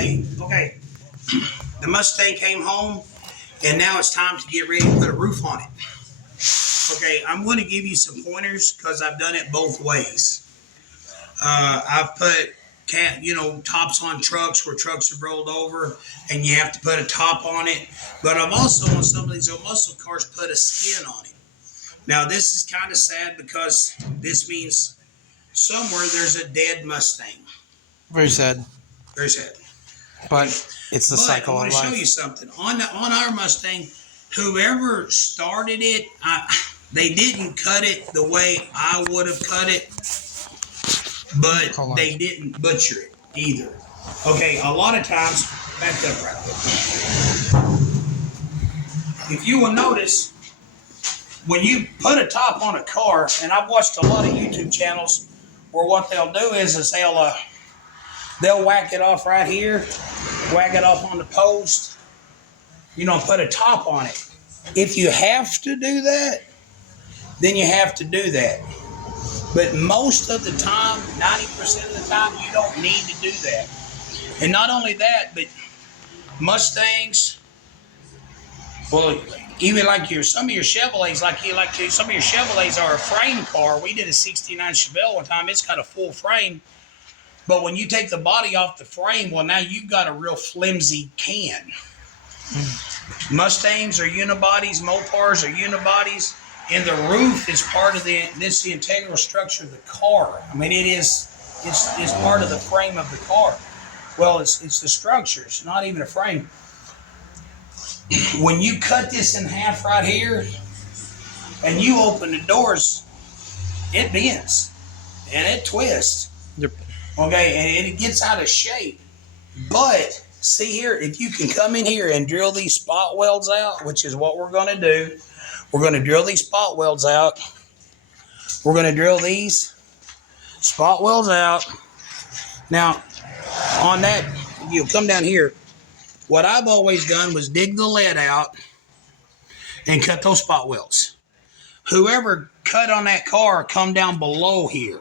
Hey, okay. The Mustang came home, and now it's time to get ready to put a roof on it. Okay, I'm going to give you some pointers because I've done it both ways. I've put tops on trucks where trucks have rolled over, and you have to put a top on it. But I've also on some of these old muscle cars put a skin on it. Now this is kind of sad because this means somewhere there's a dead Mustang. Very sad. Very sad. But it's the cycle of life. I want to show you something. On our Mustang, whoever started it, they didn't cut it the way I would have cut it, but they didn't butcher it either. Okay, a lot of times, back up right quick. If you will notice, when you put a top on a car, and I've watched a lot of YouTube channels where what they'll do is they'll whack it off right here, whack it off on the post, put a top on it. If you have to do that, then you have to do that. But most of the time, 90% of the time, you don't need to do that. And not only that, but Mustangs, well, even like some of your Chevrolets, some of your Chevrolets are a frame car. We did a 69 Chevelle one time. It's got a full frame. But when you take the body off the frame, well, now you've got a real flimsy can. Mustangs are unibodies, Mopars are unibodies, and the roof is part of the integral structure of the car. I mean, it's part of the frame of the car. Well, it's the structure. It's not even a frame. When you cut this in half right here, and you open the doors, it bends and it twists. Yep. Okay, and it gets out of shape. But see here, if you can come in here and drill these spot welds out, which is what we're going to do. We're going to drill these spot welds out. We're going to drill these spot welds out. Now, on that, you come down here. What I've always done was dig the lead out and cut those spot welds. Whoever cut on that car come down below here.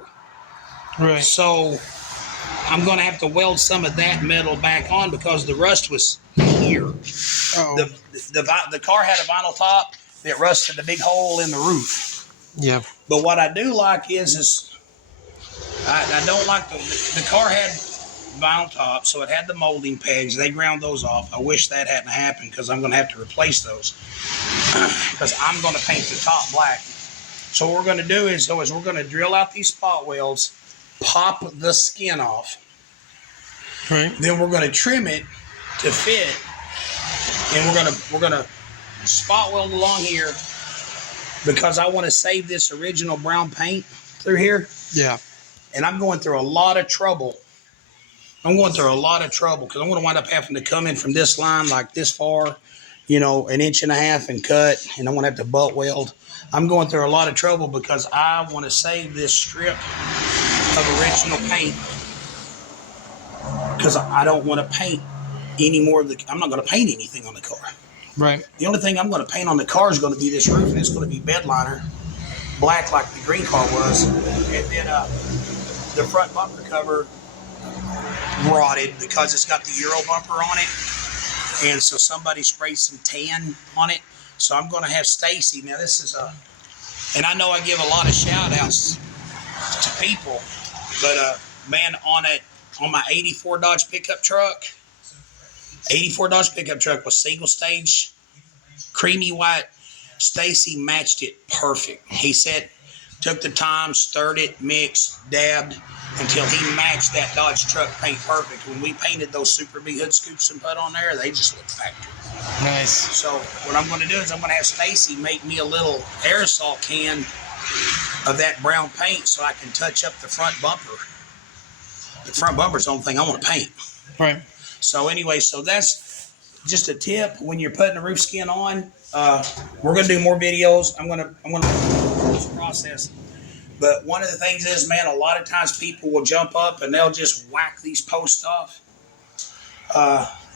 Right. So I'm going to have to weld some of that metal back on because the rust was here. Oh. The car had a vinyl top that rusted a big hole in the roof. Yeah. But what I do like is I don't like the car had vinyl top, so it had the molding pegs. They ground those off. I wish that hadn't happened because I'm going to have to replace those because I'm going to paint the top black. So what we're going to do is we're going to drill out these spot welds, pop the skin off. Right. Then we're going to trim it to fit, and we're going to spot weld along here because I want to save this original brown paint through here. Yeah. And I'm going through a lot of trouble. Because I'm going to wind up having to come in from this line like this far, an inch and a half and cut, and I'm going to have to butt weld. I'm going through a lot of trouble because I want to save this strip of original paint because I don't want to paint any more I'm not going to paint anything on the car. Right. The only thing I'm going to paint on the car is going to be this roof, and it's going to be bed liner, black like the green car was, and then the front bumper cover rotted because it's got the Euro bumper on it, and so somebody sprayed some tan on it. So I'm going to have Stacy. Now this is and I know I give a lot of shout outs to people, but man, on my 84 Dodge pickup truck was single stage, creamy white. Stacy matched it perfect. He said, took the time, stirred it, mixed, dabbed, until he matched that Dodge truck paint perfect. When we painted those Super B hood scoops and put on there, they just looked factory. Nice. So what I'm going to do is I'm going to have Stacy make me a little aerosol can of that brown paint so I can touch up the front bumper. The front bumper's the only thing I want to paint. Right. So anyway, so that's just a tip when you're putting the roof skin on. We're going to do more videos. I'm going to this process. But one of the things is, man, a lot of times people will jump up and they'll just whack these posts off.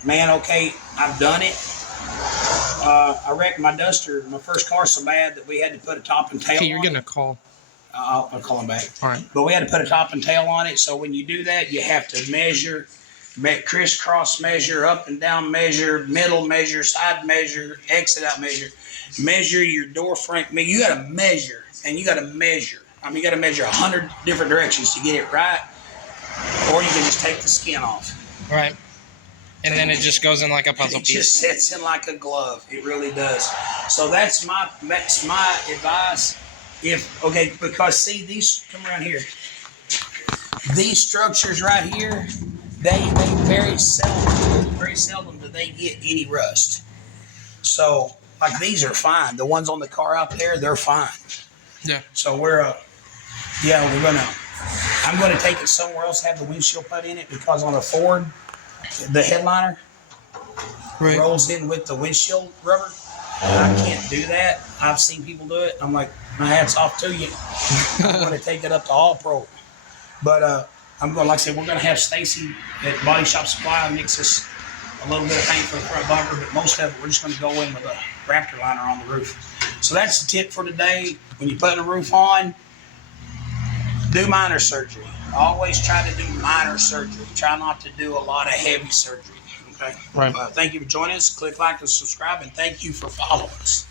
Man, okay, I've done it. I wrecked my Duster, my first car, so bad that we had to put a top and tail on it. Okay, you're getting a call. I'll call him back. All right. But we had to put a top and tail on it. So when you do that, you have to measure crisscross measure, up and down measure, middle measure, side measure, exit out measure. Measure your door frame. I mean, you got to measure, and you got to measure. I mean, you got to measure 100 different directions to get it right, or you can just take the skin off. Right. And then it just goes in like a puzzle It piece. just sits in like a glove. It really does. So that's my advice. Because see, these, come around here. These structures right here, they very seldom do they get any rust. So like these are fine. The ones on the car out there, they're fine. Yeah. So I'm gonna take it somewhere else, have the windshield put in it, because on a Ford, the headliner rolls in with the windshield rubber. I can't do that. I've seen people do it. I'm like, my hat's off to you. I'm going to take it up to All Pro. But I'm going, like I said, we're going to have Stacy at Body Shop Supply mix us a little bit of paint for the front bumper, but most of it we're just going to go in with a Raptor liner on the roof. So that's the tip for today. When you put the roof on, do minor surgery. Always try to do minor surgery. Try not to do a lot of heavy surgery. Okay. Right. Thank you for joining us. Click like and subscribe, and thank you for following us.